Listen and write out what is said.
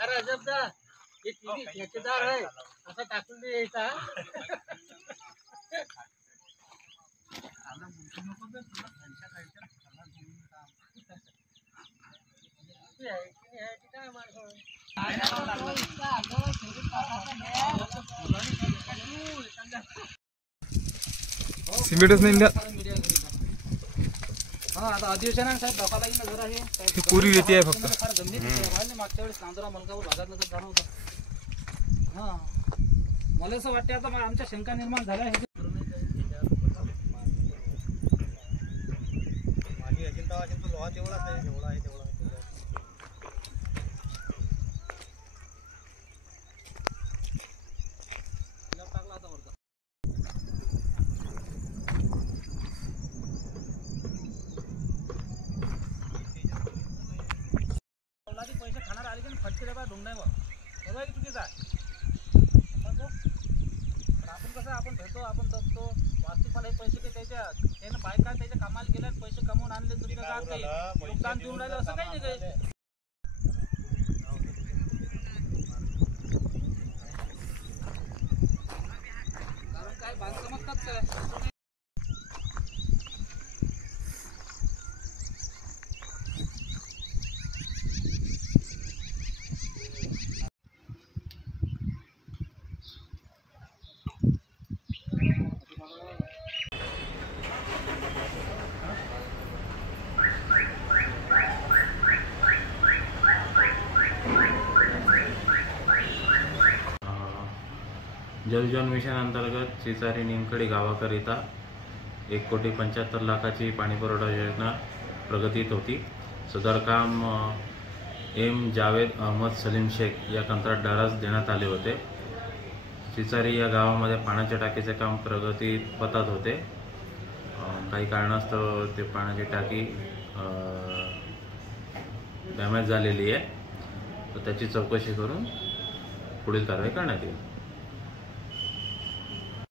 अरे अजबदा ये टीव्ही ठेकेदार आहे असं टाकून दे यायचा सिमेंटच नाही ना हां आता अधिवेशनात साहेब धोका लागेल जरा हे पूर्वी येते आहे फक्त फार जमिनीत मागच्या वेळेस नांदुरा मलकापूर भागात नसत झालं होतं हां मला असं वाटतं आता आमच्या शंका निर्माण झाल्या आहेत माझी अजिंठा अजिंठा लोहा तेवढाच आहे जेवढा आहे तेवढा टाकला आता वरचा पैसे खाणार आले की फटके डबा ढोंगणार बघा की चुकीचा आहे आपण कसं आपण भेटतो आपण जगतो वास्तविक मला हे पैसे काही त्याच्या त्यानं बायका त्याच्या कामाला गेल्या पैसे कमवून आणले तुमच्या गावात काही योगदान देऊन राहिलं असं काही नाही काही कारण काय बांधकामात काय जलजीवन मिशन अंतर्गत चिचारी निमखडी गावाकरिता 1,75,00,000ची पाणीपुरवठा योजना प्रगतीत होती। सदर काम एम जावेद अहमद सलीम शेख या कंत्राटदारास देण्यात आले होते। चिचारी या गावामध्ये पाण्याच्या टाकीचे काम प्रगतीत पथात होते। काही कारणास्तव ते पाण्याची टाकी डॅमेज झालेली आहे, तर त्याची चौकशी करून पुढील कारवाई करण्यात येईल।